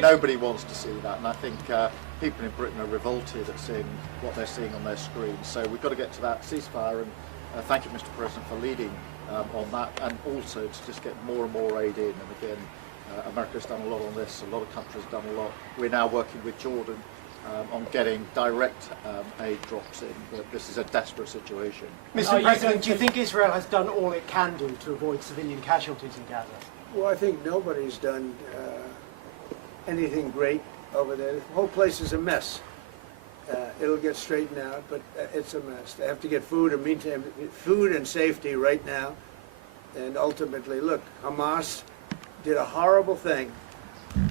nobody wants to see that, and I think people in Britain are revolted at seeing what they're seeing on their screens. So we've got to get to that ceasefire, and thank you, Mr. President, for leading on that, and also to just get more and more aid in. And again, America's done a lot on this, a lot of countries have done a lot. We're now working with Jordan on getting direct aid drops in, but this is a desperate situation. Mr. President, do you think Israel has done all it can do to avoid civilian casualties in Gaza? Well, I think nobody's done anything great over there. The whole place is a mess. It'll get straightened out, but it's a mess. They have to get food and meantime, food and safety right now. And ultimately, look, Hamas did a horrible thing,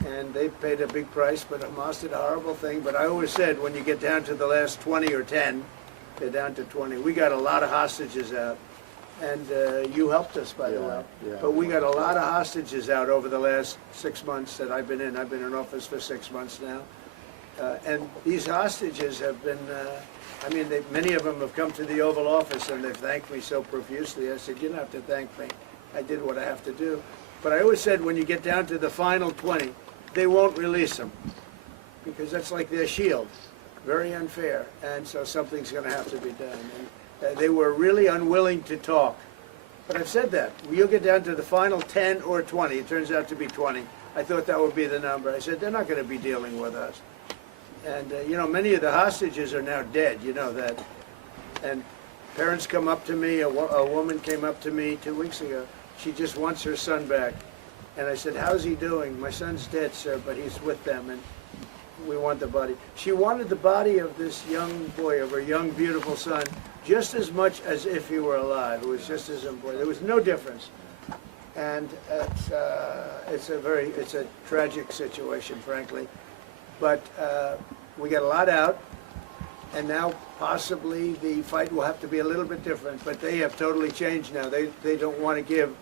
and they paid a big price, but Hamas did a horrible thing. But I always said, when you get down to the last 20 or 10, they're down to 20. We got a lot of hostages out, and you helped us, by the way. Yeah. But we got a lot of hostages out over the last 6 months that I've been in. I've been in office for 6 months now. And these hostages have been, I mean, many of them have come to the Oval Office and they've thanked me so profusely. I said, you don't have to thank me. I did what I have to do. But I always said, when you get down to the final 20, they won't release them, because that's like their shield. Very unfair. And so something's going to have to be done. And they were really unwilling to talk. But I've said that. You'll get down to the final 10 or 20. It turns out to be 20. I thought that would be the number. I said, they're not going to be dealing with us. And, you know, many of the hostages are now dead, you know that. And parents come up to me, a woman came up to me 2 weeks ago. She just wants her son back. And I said, how's he doing? My son's dead, sir, but he's with them, and we want the body. She wanted the body of this young boy, of her young, beautiful son, just as much as if he were alive. It was just as important. There was no difference. And it's a tragic situation, frankly. But we got a lot out, and now possibly the fight will have to be a little bit different. But they have totally changed now. They don't want to give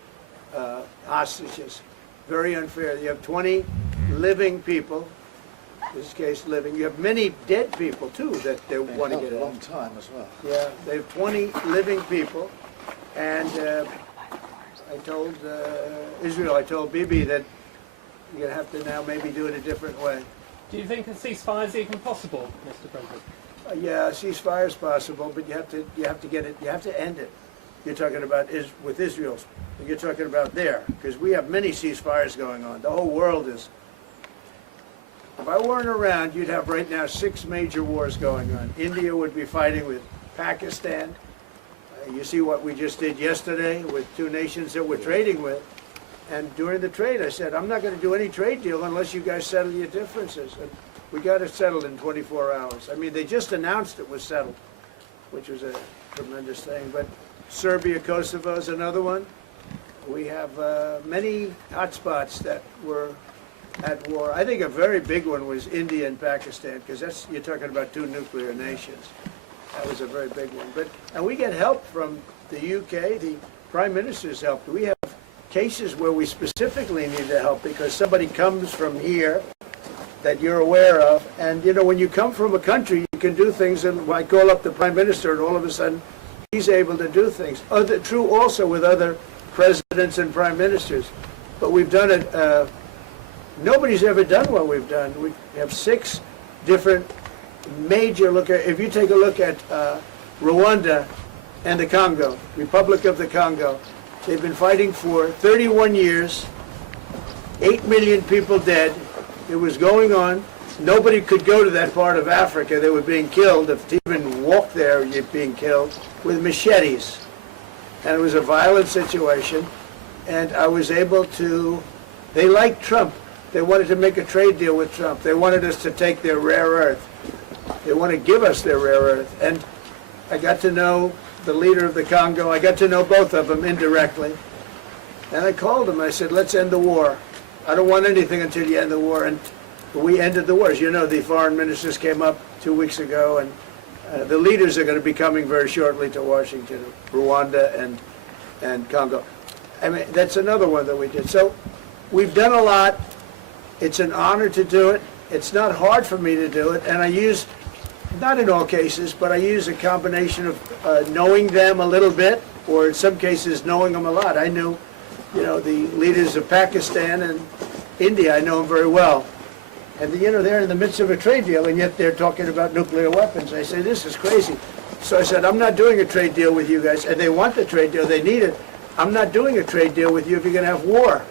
hostages. Very unfair. You have 20 living people, in this case living. You have many dead people too that they want to get out. A long time as well. Yeah, they have 20 living people, and I told Israel, I told Bibi that you're going to have to now maybe do it a different way. Do you think a ceasefire is even possible, Mr. President? Yeah, a ceasefire is possible, but you have to get it. You have to end it. You're talking about with Israel. You're talking about there, because we have many ceasefires going on. The whole world is. If I weren't around, you'd have right now 6 major wars going on. India would be fighting with Pakistan. You see what we just did yesterday with 2 nations that we're trading with. And during the trade, I said, I'm not going to do any trade deal unless you guys settle your differences. And we got it settled in 24 hours. I mean, they just announced it was settled, which was a tremendous thing. But Serbia, Kosovo is another one. We have many hotspots that were at war. I think a very big one was India and Pakistan, because you're talking about 2 nuclear nations. That was a very big one. And we get help from the UK. The Prime Minister's help. We have cases where we specifically need the help because somebody comes from here that you're aware of, and you know, when you come from a country, you can do things, and I call up the Prime Minister, and all of a sudden, he's able to do things. True also with other presidents and prime ministers, but we've done it. Nobody's ever done what we've done. We have 6 different major if you take a look at Rwanda and the Congo, Republic of the Congo, they've been fighting for 31 years, 8 million people dead. It was going on. Nobody could go to that part of Africa. They were being killed. If you even walk there, you're being killed with machetes. And it was a violent situation. And I was able to, they liked Trump. They wanted to make a trade deal with Trump. They wanted us to take their rare earth. They want to give us their rare earth. And I got to know the leader of the Congo. I got to know both of them indirectly. And I called him. I said, let's end the war. I don't want anything until you end the war. And we ended the war. As you know, the foreign ministers came up 2 weeks ago, and the leaders are going to be coming very shortly to Washington, Rwanda and Congo. I mean, that's another one that we did. So we've done a lot. It's an honor to do it. It's not hard for me to do it. And I use, not in all cases, but I use a combination of knowing them a little bit, or in some cases knowing them a lot. I knew, you know, the leaders of Pakistan and India. I know them very well. And they're in the midst of a trade deal, and yet they're talking about nuclear weapons. I say, this is crazy. So I said, I'm not doing a trade deal with you guys, and they want the trade deal, they need it. I'm not doing a trade deal with you if you're gonna have war.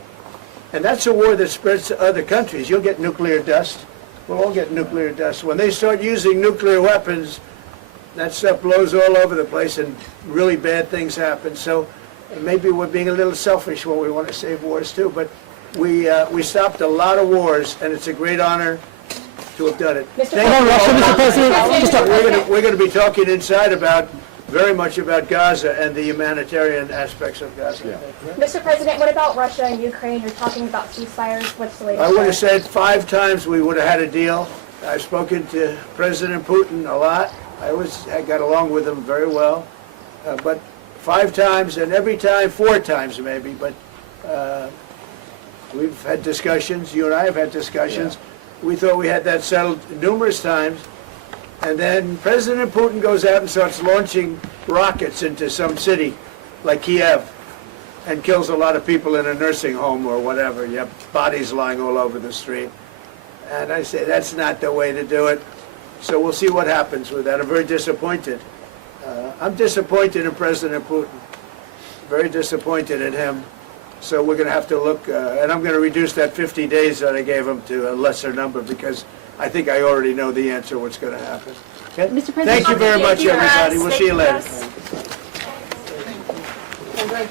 And that's a war that spreads to other countries. You'll get nuclear dust. We'll all get nuclear dust. When they start using nuclear weapons, that stuff blows all over the place and really bad things happen. So maybe we're being a little selfish when we want to save wars too, but we stopped a lot of wars, and it's a great honor to have done it. Mr. President, We're going to be talking inside very much about Gaza and the humanitarian aspects of Gaza. Mr. President, what about Russia and Ukraine? You're talking about ceasefires. What's the latest? I would there? have said 5 times we would have had a deal. I've spoken to President Putin a lot. I got along with him very well. But 5 times, and every time 4 times maybe, but we've had discussions. You and I have had discussions. Yeah. We thought we had that settled numerous times. And then President Putin goes out and starts launching rockets into some city like Kiev and kills a lot of people in a nursing home or whatever. You have bodies lying all over the street. And I say, that's not the way to do it. So we'll see what happens with that. I'm very disappointed. I'm disappointed in President Putin. Very disappointed in him. So we're going to have to look, and I'm going to reduce that 50 days that I gave him to a lesser number because I think I already know the answer what's going to happen. Okay? Mr. President, Thank you very much, everybody. We'll see you later. Right.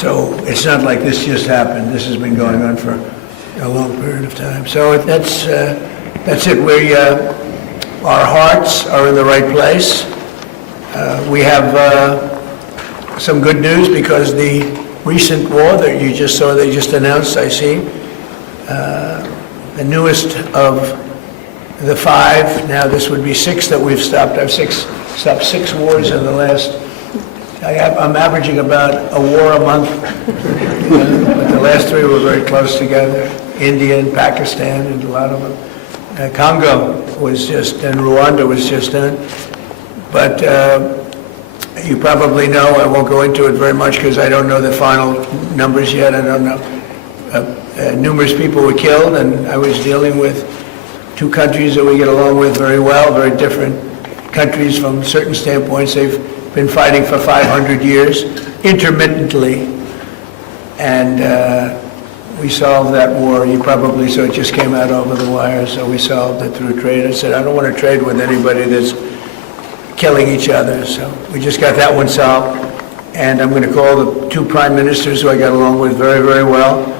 So it's not like this just happened. This has been going on for a long period of time. So that's it. Our hearts are in the right place. We have some good news because the recent war that you just saw, they just announced, I see, the newest of the 5, now this would be 6 that we've stopped. I've stopped 6 wars in the last, I'm averaging about a war a month. But the last 3 were very close together. India and Pakistan and a lot of them. Congo was just, and Rwanda was just done. But you probably know, I won't go into it very much because I don't know the final numbers yet. I don't know. Numerous people were killed, and I was dealing with 2 countries that we get along with very well, very different countries from certain standpoints. They've been fighting for 500 years, intermittently, and we solved that war. You probably saw it just came out over the wire, so we solved it through trade. I said, I don't want to trade with anybody that's killing each other, so we just got that one solved. And I'm going to call the 2 prime ministers who I got along with very, very well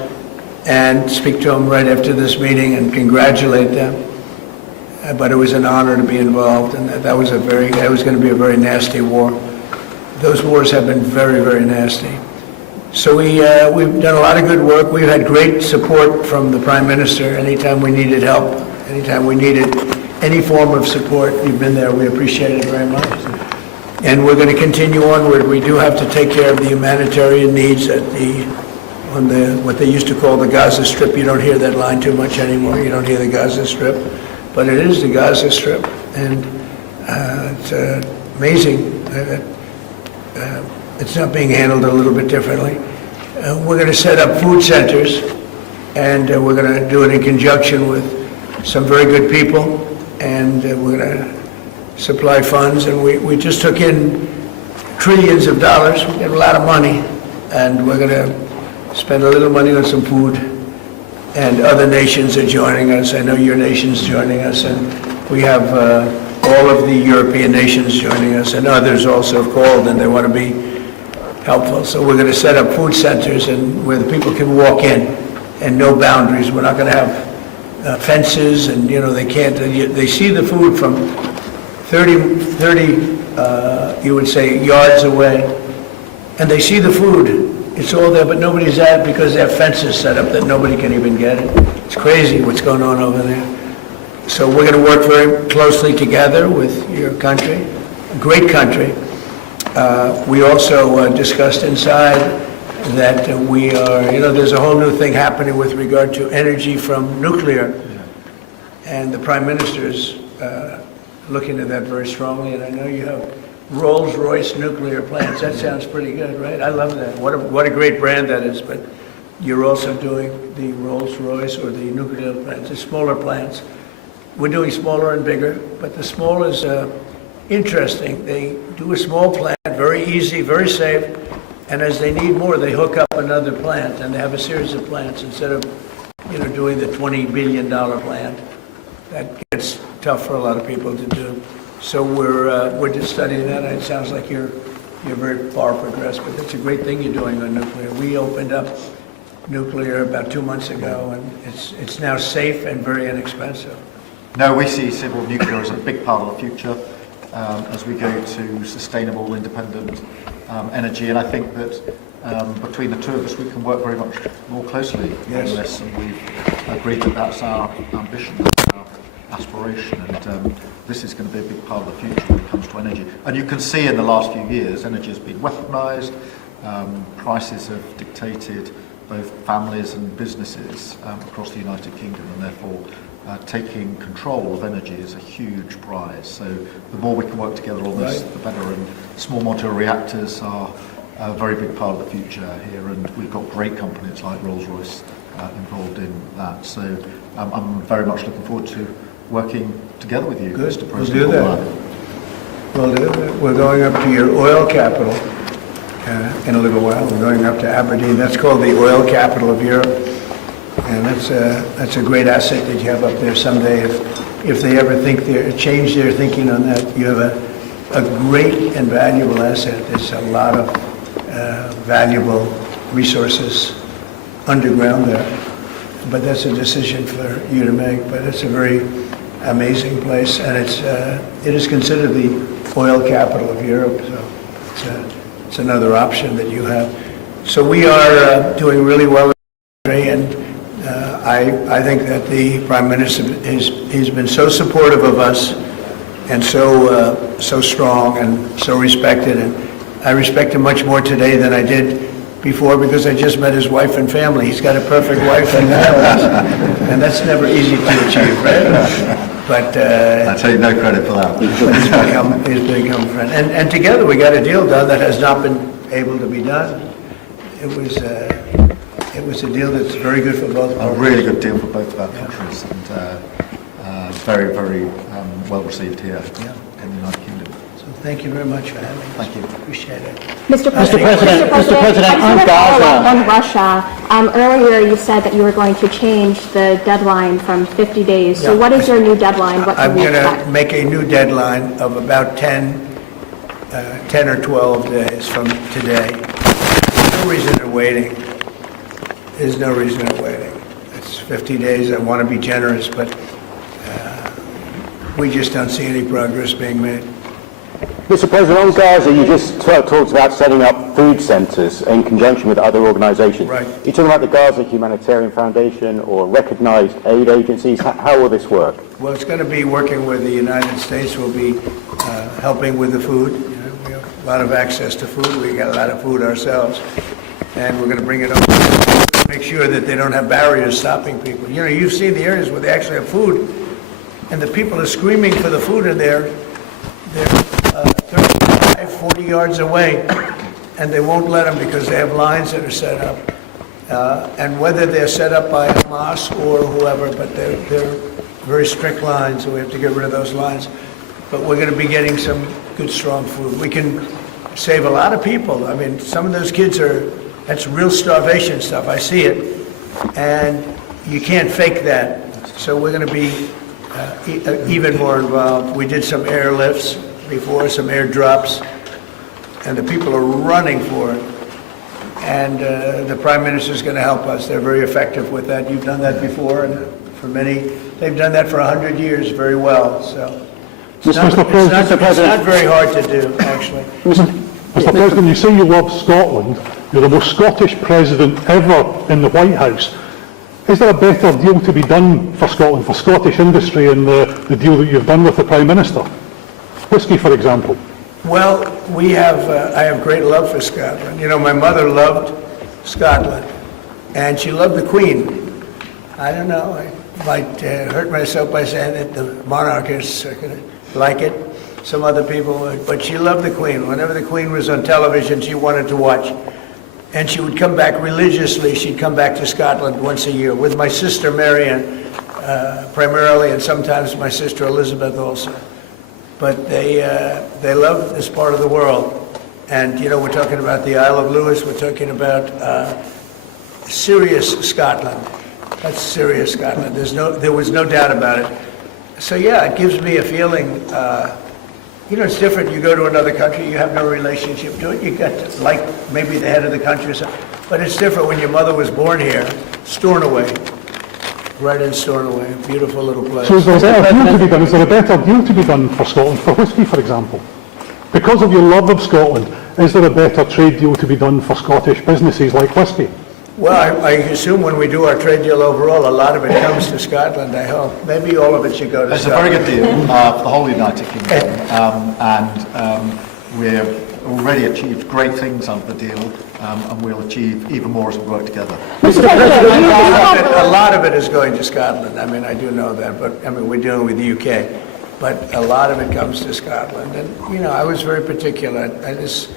and speak to them right after this meeting and congratulate them. But it was an honor to be involved, and that was going to be a very nasty war. Those wars have been very, very nasty. So we've done a lot of good work. We've had great support from the Prime Minister. Anytime we needed help, anytime we needed any form of support, you've been there. We appreciate it very much. And we're going to continue onward. We do have to take care of the humanitarian needs on what they used to call the Gaza Strip. You don't hear that line too much anymore. You don't hear the Gaza Strip. But it is the Gaza Strip, and it's amazing that it's not being handled a little bit differently. We're going to set up food centers, and we're going to do it in conjunction with some very good people, and we're going to supply funds. And we just took in trillions of dollars. We got a lot of money, and we're going to spend a little money on some food. And other nations are joining us. I know your nation's joining us, and we have all of the European nations joining us, and others also have called, and they want to be helpful. So we're going to set up food centers and where the people can walk in and no boundaries. We're not going to have fences, and they can't. They see the food from 30 you would say yards away, and they see the food. It's all there, but nobody's at it because they have fences set up that nobody can even get it. It's crazy what's going on over there. So we're going to work very closely together with your country, a great country, We also discussed inside that we are, there's a whole new thing happening with regard to energy from nuclear. And the Prime Minister is looking at that very strongly. And I know you have Rolls-Royce nuclear plants. That sounds pretty good, right? I love that. What a great brand that is. But you're also doing the Rolls-Royce or the nuclear plants, the smaller plants. We're doing smaller and bigger, but the small is interesting. They do a small plant, very easy, very safe, and as they need more, they hook up another plant, and they have a series of plants instead of, doing the $20 billion plant. That gets tough for a lot of people to do. So we're just studying that, and it sounds like you're very far progressed, but that's a great thing you're doing on nuclear. We opened up nuclear about 2 months ago, and it's now safe and very inexpensive. No, we see civil nuclear as a big part of the future as we go to sustainable, independent energy. And I think that between the two of us, we can work very much more closely on this. And we've agreed that that's our ambition, that's our aspiration. And this is going to be a big part of the future when it comes to energy. And you can see in the last few years, energy has been weaponised. Prices have dictated both families and businesses across the United Kingdom, and therefore taking control of energy is a huge prize. So the more we can work together on this, the better. And small modular reactors are a very big part of the future here, and we've got great companies like Rolls-Royce involved in that. So I'm very much looking forward to working together with you, Mr. President. We'll do that. We'll do that. We're going up to your oil capital in a little while. We're going up to Aberdeen. That's called the oil capital of Europe. And that's a great asset that you have up there someday. If they ever change their thinking on that, you have a great and valuable asset. There's a lot of valuable resources underground there. But that's a decision for you to make. But it's a very amazing place, and it is considered the oil capital of Europe. So it's another option that you have. So we are doing really well, and I think that the Prime Minister he's been so supportive of us, and so strong and so respected, and I respect him much more today than I did before because I just met his wife and family. He's got a perfect wife and family, and that's never easy to achieve, right? But I take no credit for that. He's become a friend, and together we got a deal done that has not been able to be done. It was a deal that's very good for both parties. A really good deal for both of our countries, and very, very well received here in the United Kingdom. So thank you very much for having us. Thank you. Appreciate it. Mr. President, on Gaza. On Russia, earlier you said that you were going to change the deadline from 50 days. So what is your new deadline? What can I'm we going expect? to make a new deadline of about 10 or 12 days from today. There's no reason in waiting. There's no reason in waiting. It's 50 days. I want to be generous, but we just don't see any progress being made. Mr. President, on Gaza, you just talked about setting up food centres in conjunction with other organisations. Right. You're talking about the Gaza Humanitarian Foundation or recognised aid agencies. How will this work? Well, it's going to be working with the United States. We'll be helping with the food. We have a lot of access to food. We got a lot of food ourselves. And we're going to bring it up to make sure that they don't have barriers stopping people. You've seen the areas where they actually have food, and the people are screaming for the food, and they're 35, 40 yards away, and they won't let them because they have lines that are set up. And whether they're set up by Hamas or whoever, but they're very strict lines, so we have to get rid of those lines. But we're going to be getting some good, strong food. We can save a lot of people. I mean, some of those kids that's real starvation stuff. I see it. And you can't fake that. So we're going to be even more involved. We did some airlifts before, some airdrops, and the people are running for it. And the Prime Minister is going to help us. They're very effective with that. You've done that before, and for many, they've done that for 100 years very well. So it's not very hard to do, actually. Mr. President, you say you love Scotland. You're the most Scottish president ever in the White House. Is there a better deal to be done for Scotland, for Scottish industry, in the deal that you've done with the Prime Minister? Whisky, for example. Well, I have great love for Scotland. You know, my mother loved Scotland, and she loved the Queen. I don't know, I might hurt myself by saying that the monarchists are going to like it. Some other people would, but she loved the Queen. Whenever the Queen was on television, she wanted to watch. And she would come back religiously. She'd come back to Scotland once a year with my sister Marianne, primarily, and sometimes my sister Elizabeth also. But they love this part of the world. And, you know, we're talking about the Isle of Lewis. We're talking about serious Scotland. That's serious Scotland. There was no doubt about it. So, yeah, it gives me a feeling, you know, it's different. You go to another country, you have no relationship to it. You got to like maybe the head of the country or something. But it's different when your mother was born here, Stornoway. Right in Stornoway, a beautiful little place. So is there a better deal to be done? Is there a better deal to be done for Scotland, for whisky, for example? Because of your love of Scotland, is there a better trade deal to be done for Scottish businesses like whisky? Well, I assume when we do our trade deal overall, a lot of it comes to Scotland, I hope. Maybe all of it should go to It's Scotland. a very good deal for the whole United Kingdom, and we've already achieved great things under the deal, and we'll achieve even more as we work together. A lot of it is going to Scotland. I mean, I do know that, but I mean, we're dealing with the UK. But a lot of it comes to Scotland. And, you know, I was very particular. This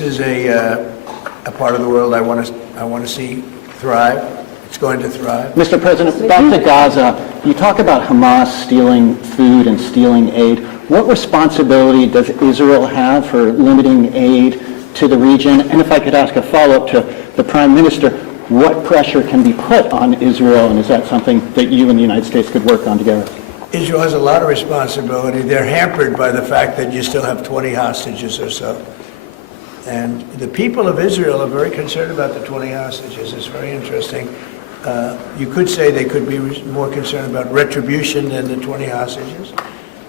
is a part of the world I want to see thrive. It's going to thrive. Mr. President, back to Gaza. You talk about Hamas stealing food and stealing aid. What responsibility does Israel have for limiting aid to the region? And if I could ask a follow-up to the Prime Minister, what pressure can be put on Israel, and is that something that you and the United States could work on together? Israel has a lot of responsibility. They're hampered by the fact that you still have 20 hostages or so. And the people of Israel are very concerned about the 20 hostages. It's very interesting. You could say they could be more concerned about retribution than the 20 hostages,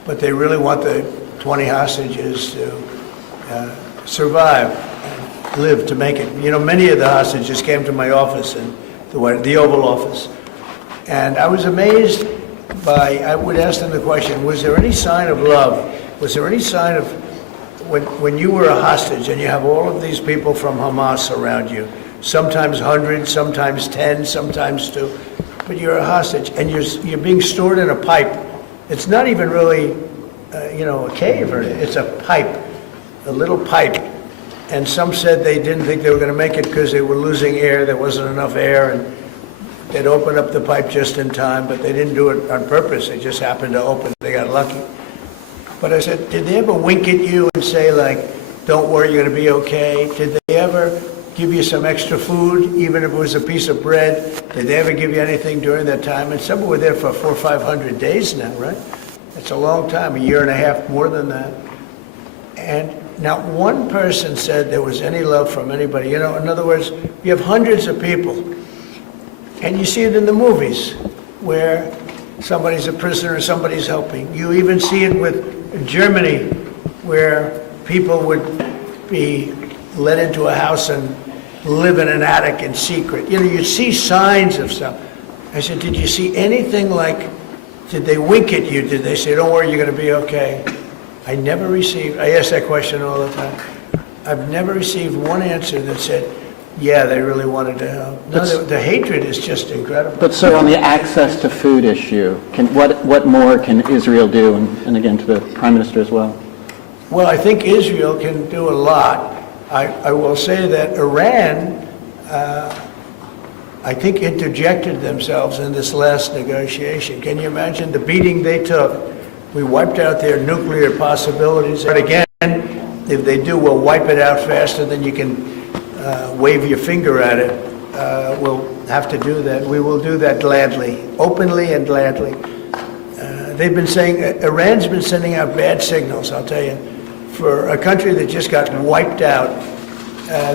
but they really want the 20 hostages to survive and live to make it. You know, many of the hostages came to my office, in the Oval Office, and I was amazed by, I would ask them the question, was there any sign of love? Was there any sign of, when you were a hostage and you have all of these people from Hamas around you, sometimes 100, sometimes 10, sometimes 2, but you're a hostage and you're being stored in a pipe. It's not even really, you know, a cave, or it's a pipe, a little pipe. And some said they didn't think they were going to make it because they were losing air, there wasn't enough air, and they'd open up the pipe just in time, but they didn't do it on purpose. They just happened to open. They got lucky. But I said, did they ever wink at you and say, like, don't worry, you're going to be okay? Did they ever give you some extra food, even if it was a piece of bread? Did they ever give you anything during that time? And some were there for 400 or 500 days now, right? That's a long time, a year and a half, more than that. And not one person said there was any love from anybody. You know, in other words, you have hundreds of people. And you see it in the movies where somebody's a prisoner and somebody's helping. You even see it with Germany, where people would be let into a house and live in an attic in secret. You know, you see signs of stuff. I said, did you see anything like, did they wink at you? Did they say, don't worry, you're going to be okay? I never received, I ask that question all the time. I've never received one answer that said, yeah, they really wanted to help. No, the hatred is just incredible. But sir, on the access to food issue, what more can Israel do? And again, to the Prime Minister as well. Well, I think Israel can do a lot. I will say that Iran, I think, interjected themselves in this last negotiation. Can you imagine the beating they took? We wiped out their nuclear possibilities. But again, if they do, we'll wipe it out faster than you can wave your finger at it. We'll have to do that. We will do that gladly, openly and gladly. They've been saying, Iran's been sending out bad signals, I'll tell you. For a country that just got wiped out,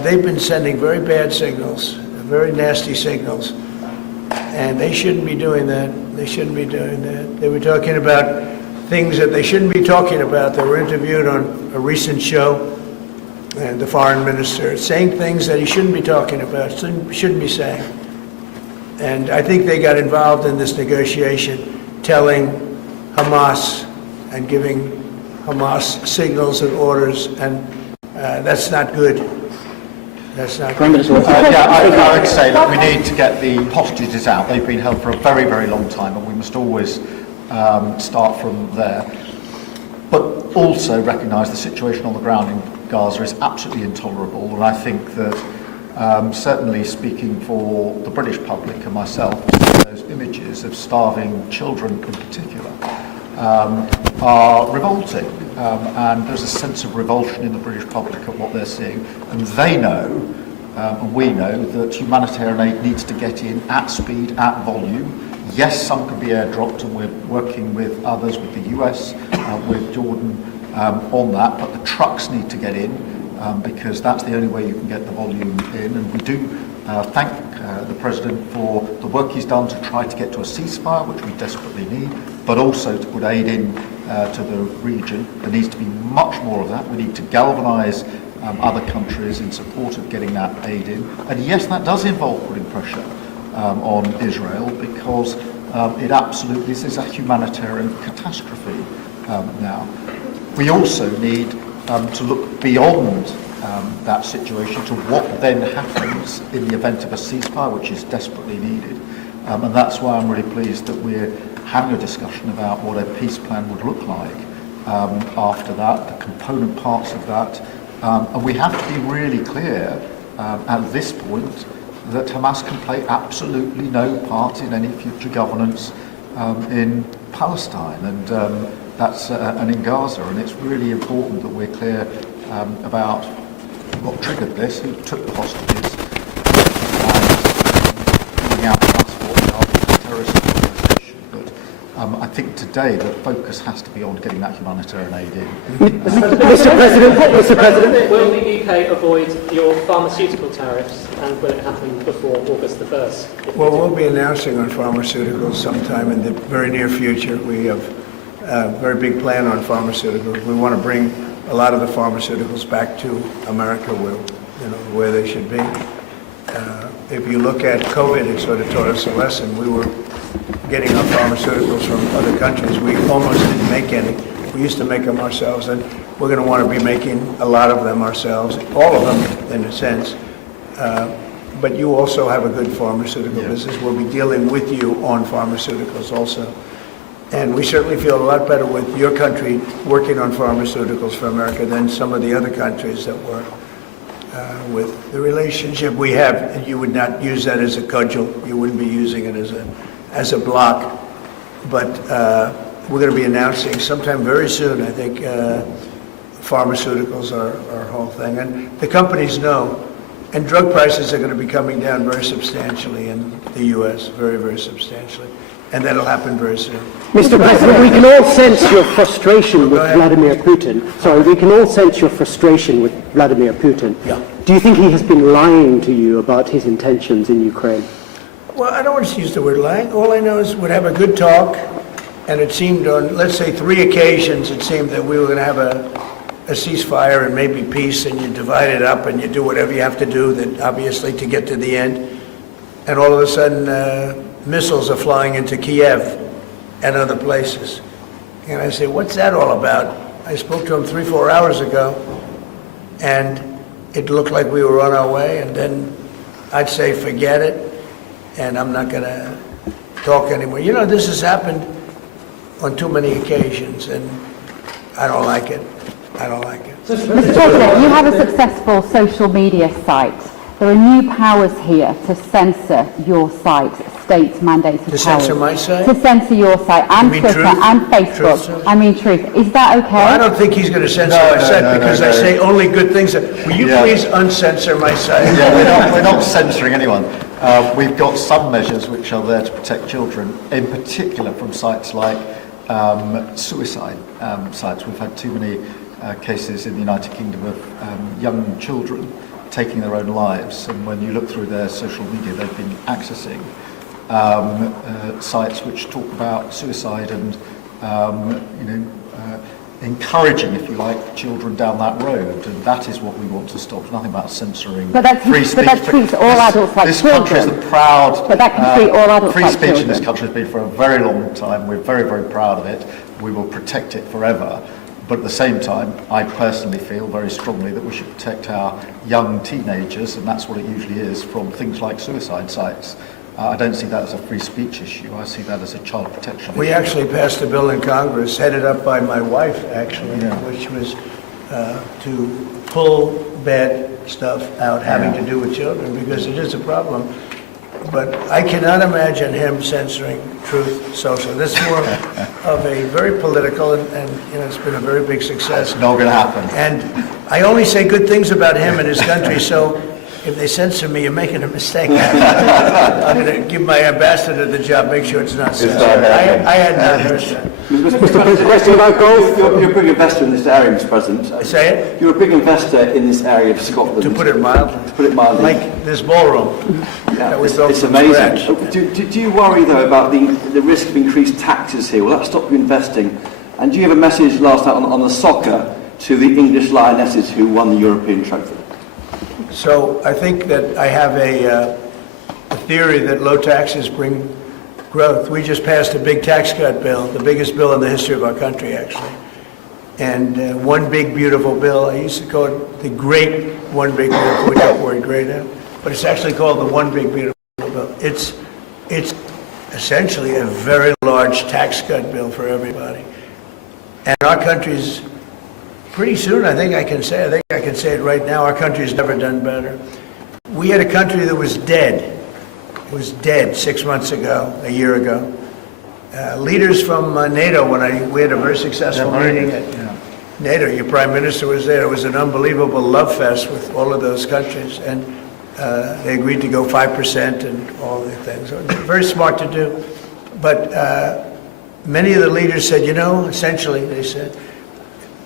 they've been sending very bad signals, very nasty signals. And they shouldn't be doing that. They shouldn't be doing that. They were talking about things that they shouldn't be talking about. They were interviewed on a recent show, and the foreign minister saying things that he shouldn't be talking about, shouldn't be saying. And I think they got involved in this negotiation, telling Hamas and giving Hamas signals and orders, and that's not good. That's not Prime good. Minister, I would say that we need to get the hostages out. They've been held for a very, very long time, and we must always start from there. But also recognise the situation on the ground in Gaza is absolutely intolerable, and I think that certainly speaking for the British public and myself, those images of starving children in particular are revolting, and there's a sense of revulsion in the British public at what they're seeing, and they know, and we know, that humanitarian aid needs to get in at speed, at volume. Yes, some can be airdropped, and we're working with others, with the US, with Jordan on that, but the trucks need to get in, because that's the only way you can get the volume in. And we do thank the President for the work he's done to try to get to a ceasefire, which we desperately need, but also to put aid in to the region. There needs to be much more of that. We need to galvanise other countries in support of getting that aid in. And yes, that does involve putting pressure on Israel, because this is a humanitarian catastrophe now. We also need to look beyond that situation to what then happens in the event of a ceasefire, which is desperately needed. And that's why I'm really pleased that we're having a discussion about what a peace plan would look like after that, the component parts of that. And we have to be really clear at this point that Hamas can play absolutely no part in any future governance in Palestine and in Gaza. And it's really important that we're clear about what triggered this, who took the hostages, and bringing out the passport of the terrorist organisation. But I think today the focus has to be on getting that humanitarian aid in. Mr. President. Will the UK avoid your pharmaceutical tariffs, and will it happen before August the 1st? Well, we'll be announcing on pharmaceuticals sometime in the very near future. We have a very big plan on pharmaceuticals. We want to bring a lot of the pharmaceuticals back to America, where they should be. If you look at COVID, it sort of taught us a lesson. We were getting our pharmaceuticals from other countries. We almost didn't make any. We used to make them ourselves, and we're going to want to be making a lot of them ourselves, all of them in a sense. But you also have a good pharmaceutical business. We'll be dealing with you on pharmaceuticals also. And we certainly feel a lot better with your country working on pharmaceuticals for America than some of the other countries that work with the relationship we have. And you would not use that as a cudgel. You wouldn't be using it as a block. But we're going to be announcing sometime very soon, I think, pharmaceuticals are our whole thing. And the companies know. And drug prices are going to be coming down very substantially in the U.S., very, very substantially. And that'll happen very soon. Mr. President, we can all sense your frustration with Vladimir Putin. Sorry, we can all sense your frustration with Vladimir Putin. Yeah. Do you think he has been lying to you about his intentions in Ukraine? Well, I don't want to use the word lying. All I know is we'd have a good talk, and it seemed on, let's say, 3 occasions, it seemed that we were going to have a ceasefire and maybe peace, and you divide it up and you do whatever you have to do, that obviously, to get to the end. And all of a sudden, missiles are flying into Kiev and other places. And I say, what's that all about? I spoke to him 3-4 hours ago, and it looked like we were on our way, and then I'd say, forget it, and I'm not going to talk anymore. You know, this has happened on too many occasions, and I don't like it. I don't like it. Mr. President, you have a successful social media site. There are new powers here to censor your site, state-mandated powers. To censor my site? To censor your site and Twitter Truth? and Facebook. Truth? I mean Truth. Is that okay? Well, I don't think he's going to censor my site because I say only good things. Will you please uncensor my site? Yeah, we're not censoring anyone. We've got some measures which are there to protect children, in particular from sites like suicide sites. We've had too many cases in the United Kingdom of young children taking their own lives, and when you look through their social media, they've been accessing sites which talk about suicide and encouraging, if you like, children down that road, and that is what we want to stop. There's nothing about censoring free speech. But that treats all adults like this children. country is the proud. But that can treat all adults free like speech children. in this country has been for a very long time. We're very, very proud of it. We will protect it forever. But at the same time, I personally feel very strongly that we should protect our young teenagers, and that's what it usually is, from things like suicide sites. I don't see that as a free speech issue. I see that as a child protection We issue. actually passed a bill in Congress, headed up by my wife, actually, Yeah. which was to pull bad stuff out having to do with children, because it is a problem. But I cannot imagine him censoring Truth Social. That's more of a very political, and it's been a very big success. It's not going to happen. And I only say good things about him and his country, so if they censor me, you're making a mistake. I'm going to give my ambassador the job, make sure it's not censored. I had not heard that. Mr. President, question about golf? You're a big investor in this area, Mr. President. I say it? You're a big investor in this area of Scotland. To put it mildly. To put it mildly. Like this ballroom that we built It's from amazing. scratch. Do you worry, though, about the risk of increased taxes here? Will that stop you investing? And do you have a message last night on the soccer to the English Lionesses who won the European trophy? So I think that I have a theory that low taxes bring growth. We just passed a big tax cut bill, the biggest bill in the history of our country, actually. And one big beautiful bill. I used to call it the great one big beautiful, we don't word great out, but it's actually called the one big beautiful bill. It's essentially a very large tax cut bill for everybody. And our country's pretty soon, I think I can say it right now, our country's never done better. We had a country that was dead. It was dead 6 months ago, a year ago. Leaders from NATO, we had a very successful meeting at NATO, your prime minister was there. It was an unbelievable love fest with all of those countries, and they agreed to go 5% and all the things. Very smart to do. But many of the leaders said, essentially, they said,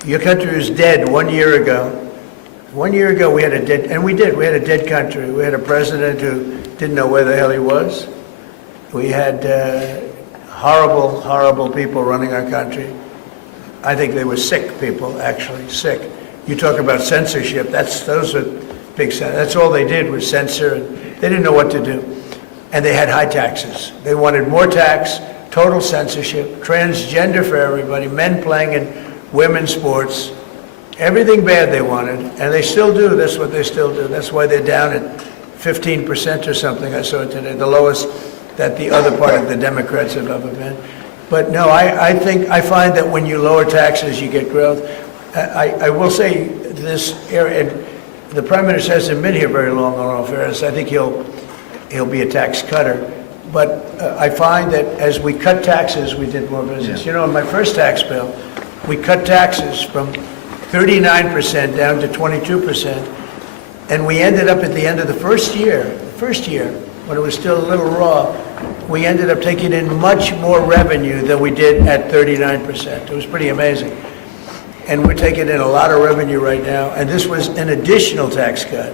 your country was dead 1 year ago. 1 year ago, we had a dead, and we did. We had a dead country. We had a president who didn't know where the hell he was. We had horrible, horrible people running our country. I think they were sick people, actually, sick. You talk about censorship, those are big, that's all they did was censor, and they didn't know what to do. And they had high taxes. They wanted more tax, total censorship, transgender for everybody, men playing in women's sports, everything bad they wanted, and they still do. That's what they still do. That's why they're down at 15% or something, I saw it today, the lowest that the other part of the Democrats have ever been. But no, I find that when you lower taxes, you get growth. I will say this area, and the Prime Minister hasn't been here very long, on all fairness. I think he'll be a tax cutter. But I find that as we cut taxes, we did more business. Yeah. In my first tax bill, we cut taxes from 39% down to 22%. And we ended up at the end of the first year, when it was still a little raw, we ended up taking in much more revenue than we did at 39%. It was pretty amazing. And we're taking in a lot of revenue right now, and this was an additional tax cut.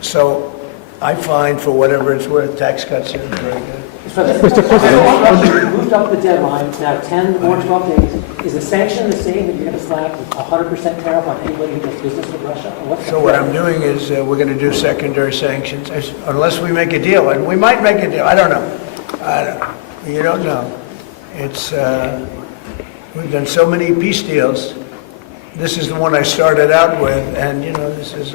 So I find, for whatever it's worth, tax cuts are very good. Mr. President, You moved up the deadline, now 10 or 12 days. Is the sanction the same that you're going to slap 100% tariff on anybody who does business with Russia? So what I'm doing is we're going to do secondary sanctions, unless we make a deal. And we might make a deal. I don't know. You don't know. It's we've done so many peace deals. This is the one I started out with, and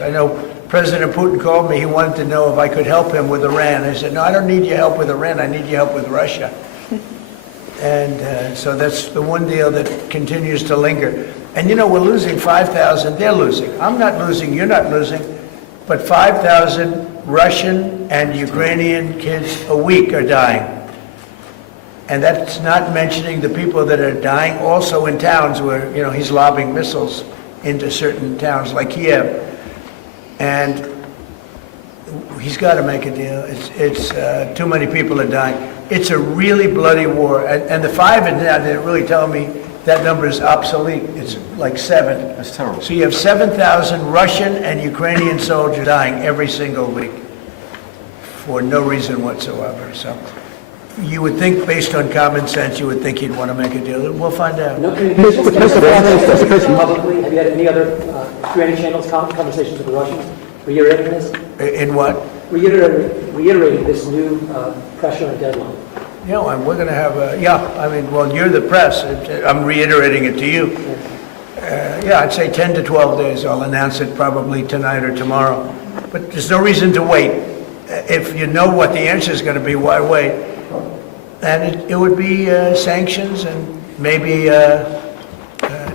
I know President Putin called me. He wanted to know if I could help him with Iran. I said, no, I don't need your help with Iran. I need your help with Russia. And so that's the one deal that continues to linger. And we're losing 5,000. They're losing. I'm not losing. You're not losing. But 5,000 Russian and Ukrainian kids a week are dying. And that's not mentioning the people that are dying also in towns where, he's lobbing missiles into certain towns like Kiev. And he's got to make a deal. It's too many people are dying. It's a really bloody war. And the 5 and now, they're really telling me that number is obsolete. It's like 7. That's terrible. So you have 7,000 Russian and Ukrainian soldiers dying every single week for no reason whatsoever. So you would think, based on common sense, you would think he'd want to make a deal. We'll find out. No communications publicly. Have you had any other training channels, conversations with the Russians reiterating this? In what? Reiterating this new pressure and deadline. We're going to have you're the press. I'm reiterating it to you. Yeah, I'd say 10 to 12 days. I'll announce it probably tonight or tomorrow. But there's no reason to wait. If you know what the answer is going to be, why wait? And it would be sanctions and maybe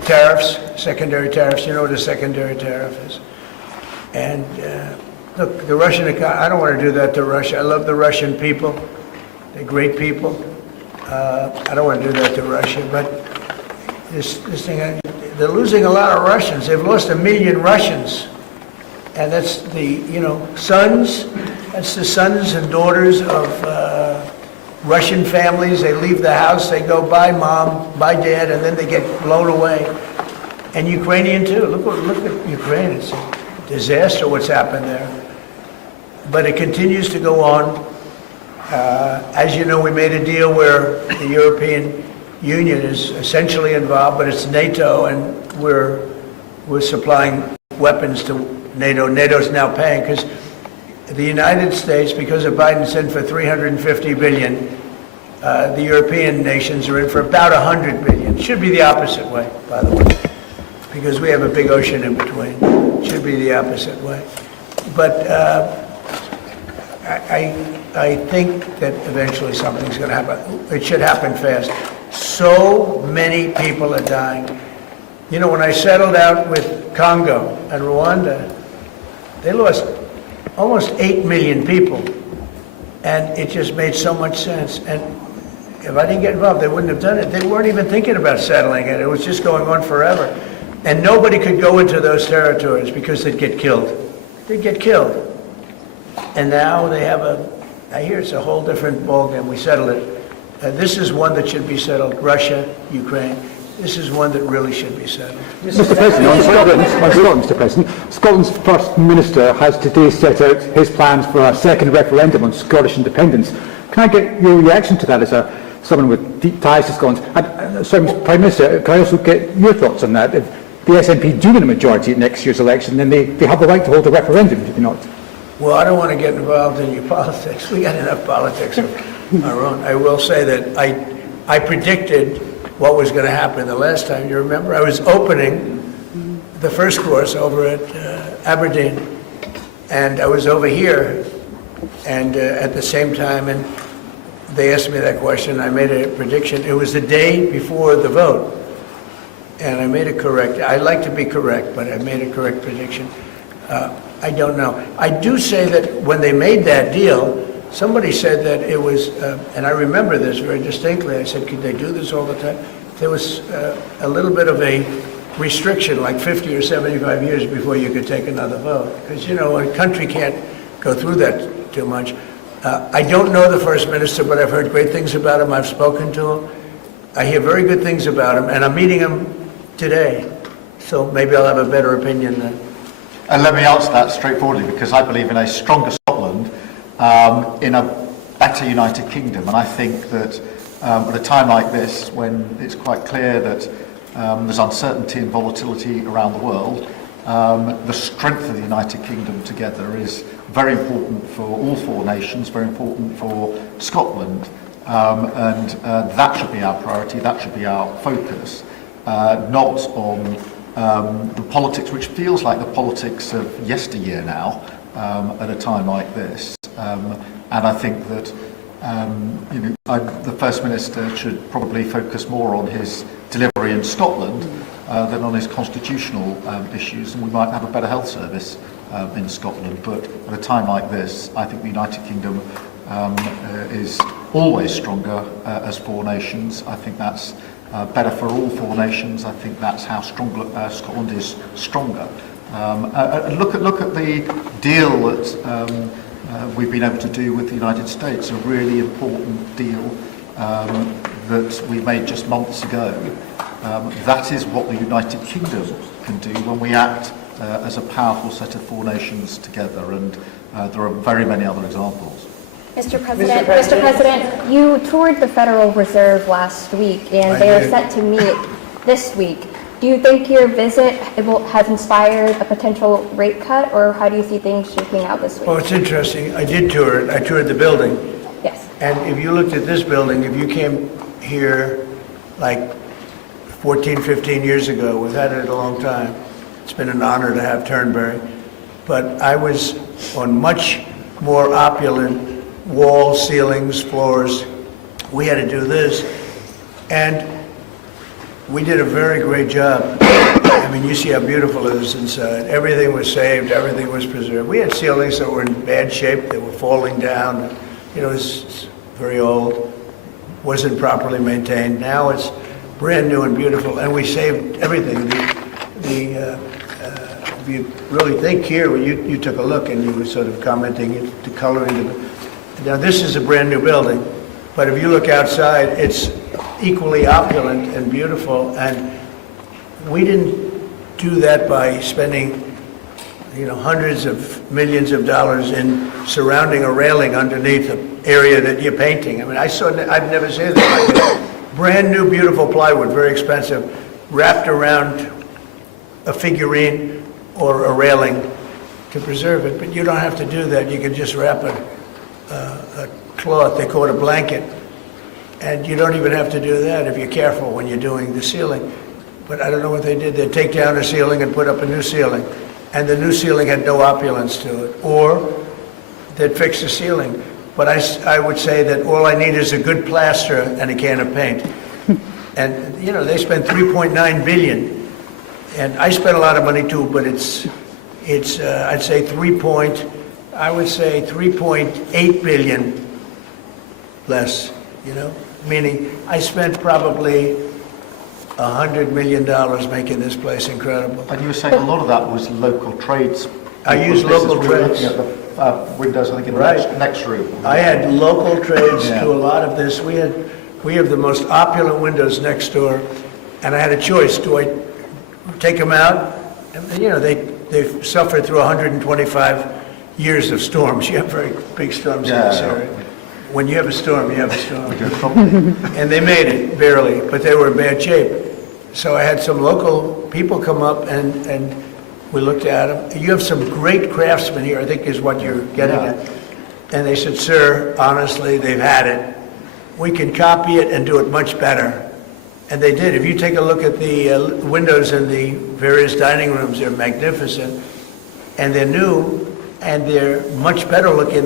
tariffs, secondary tariffs. You know what a secondary tariff is. And look, the Russian economy, I don't want to do that to Russia. I love the Russian people. They're great people. I don't want to do that to Russia. But this thing, they're losing a lot of Russians. They've lost 1 million Russians. And that's the, sons, that's the sons and daughters of Russian families. They leave the house, they go, bye mom, bye dad, and then they get blown away. And Ukrainian too. Look at Ukraine. It's a disaster what's happened there. But it continues to go on. As you know, we made a deal where the European Union is essentially involved, but it's NATO, and we're supplying weapons to NATO. NATO's now paying because the United States, because of Biden's in for $350 billion, the European nations are in for about $100 billion. It should be the opposite way, by the way, because we have a big ocean in between. It should be the opposite way. But I think that eventually something's going to happen. It should happen fast. So many people are dying. When I settled out with Congo and Rwanda, they lost almost 8 million people. And it just made so much sense. And if I didn't get involved, they wouldn't have done it. They weren't even thinking about settling it. It was just going on forever. And nobody could go into those territories because they'd get killed. They'd get killed. And now they have I hear it's a whole different ballgame. We settled it. This is one that should be settled. Russia, Ukraine. This is one that really should be settled. Mr. President, on Scotland, Mr. President, Scotland's First Minister has today set out his plans for a second referendum on Scottish independence. Can I get your reaction to that as someone with deep ties to Scotland? And, sorry, Mr. Prime Minister, can I also get your thoughts on that? If the SNP do win a majority at next year's election, then they have the right to hold a referendum, do they not? Well, I don't want to get involved in your politics. We got enough politics of our own. I will say that I predicted what was going to happen the last time. You remember? I was opening the first course over at Aberdeen, and I was over here, and at the same time, and they asked me that question. I made a prediction. It was the day before the vote, and I made it correct. I like to be correct, but I made a correct prediction. I don't know. I do say that when they made that deal, somebody said that it was, and I remember this very distinctly, I said, could they do this all the time? There was a little bit of a restriction, like 50 or 75 years before you could take another vote. Because, a country can't go through that too much. I don't know the First Minister, but I've heard great things about him. I've spoken to him. I hear very good things about him, and I'm meeting him today. So maybe I'll have a better opinion then. And let me answer that straightforwardly, because I believe in a stronger Scotland, in a better United Kingdom. And I think that at a time like this, when it's quite clear that there's uncertainty and volatility around the world, the strength of the United Kingdom together is very important for all four nations, very important for Scotland. And that should be our priority, that should be our focus, not on the politics, which feels like the politics of yesteryear now, at a time like this. And I think that the First Minister should probably focus more on his delivery in Scotland than on his constitutional issues, and we might have a better health service in Scotland. But at a time like this, I think the United Kingdom is always stronger as four nations. I think that's better for all four nations. I think that's how Scotland is stronger. Look at the deal that we've been able to do with the United States, a really important deal that we made just months ago. That is what the United Kingdom can do when we act as a powerful set of four nations together, and there are very many other examples. Mr. President, you toured the Federal Reserve last week, and they are set to meet this week. Do you think your visit has inspired a potential rate cut, or how do you see things shaping out this week? Well, it's interesting. I did tour it. I toured the building. Yes. And if you looked at this building, if you came here like 14, 15 years ago. We've had it a long time. It's been an honor to have Turnberry. But I was on much more opulent walls, ceilings, floors. We had to do this. And we did a very great job. I mean, you see how beautiful it is inside. Everything was saved, everything was preserved. We had ceilings that were in bad shape, they were falling down. You know, it's very old, wasn't properly maintained. Now it's brand new and beautiful, and we saved everything. If you really think here, when you took a look and you were sort of commenting the coloring. Now this is a brand new building, but if you look outside, it's equally opulent and beautiful. And we didn't do that by spending, you know, hundreds of millions of dollars in surrounding a railing underneath an area that you're painting. I mean, I've never seen that like this. Brand new, beautiful plywood, very expensive, wrapped around a figurine or a railing to preserve it. But you don't have to do that. You can just wrap a cloth, they call it a blanket, and you don't even have to do that if you're careful when you're doing the ceiling. But I don't know what they did. They'd take down a ceiling and put up a new ceiling, and the new ceiling had no opulence to it. Or they'd fix the ceiling. But I would say that all I need is a good plaster and a can of paint. And, you know, they spent $3.9 billion. And I spent a lot of money too, but it's I'd say 3.8 billion less, you know? Meaning I spent probably $100 million making this place incredible. And you were saying a lot of that was local trades. I used local We were trades. looking at the windows, I think, in the Right. next room. I had local trades Yeah. do a lot of this. We have the most opulent windows next door, and I had a choice. Do I take them out? And, you know, they've suffered through 125 years of storms. You have very big storms in this area. When you have a storm, you have a storm. And they made it, barely, but they were in bad shape. So I had some local people come up and we looked at them. You have some great craftsmen here, I think is what you're getting at. And they said, sir, honestly, they've had it. We can copy it and do it much better. And they did. If you take a look at the windows in the various dining rooms, they're magnificent. And they're new, and they're much better looking